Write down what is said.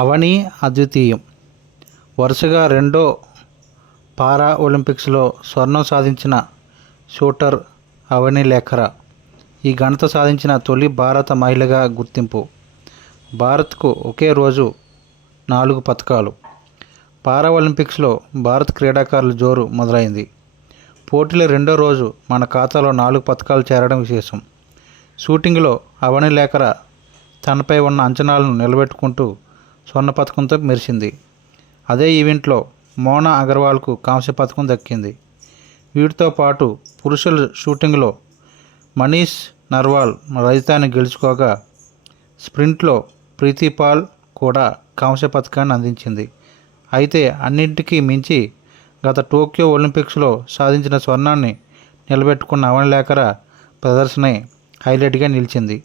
అవని అద్వితీయం. వరుసగా రెండో పారా ఒలింపిక్స్లో స్వర్ణం సాధించిన షూటర్ అవని లేఖరా ఈ ఘనత సాధించిన తొలి భారత మహిళగా గుర్తింపు. భారత్కు ఒకే రోజు 4 పతకాలు. పారా ఒలింపిక్స్లో భారత్ క్రీడాకారుల జోరు మొదలైంది. పోటీల రెండో రోజు మన ఖాతాలో 4 పతకాలు చేరడం విశేషం. షూటింగ్లో అవని లేఖరా తనపై ఉన్న అంచనాలను నిలబెట్టుకుంటూ స్వర్ణ పతకంతో మెరిసింది. అదే ఈవెంట్లో మోనా అగర్వాల్కు కాంస్య పతకం దక్కింది. వీటితో పాటు పురుషుల షూటింగ్లో మనీష్ నర్వాల్ రజతాన్ని గెలుచుకోగా, స్ప్రింట్లో ప్రీతి పాల్ కూడా కాంస్య పతకాన్ని అందించింది. అయితే అన్నింటికీ మించి గత టోక్యో ఒలింపిక్స్లో సాధించిన స్వర్ణాన్ని నిలబెట్టుకున్న అవని లేఖరా ప్రదర్శనే హైలైట్గా నిలిచింది.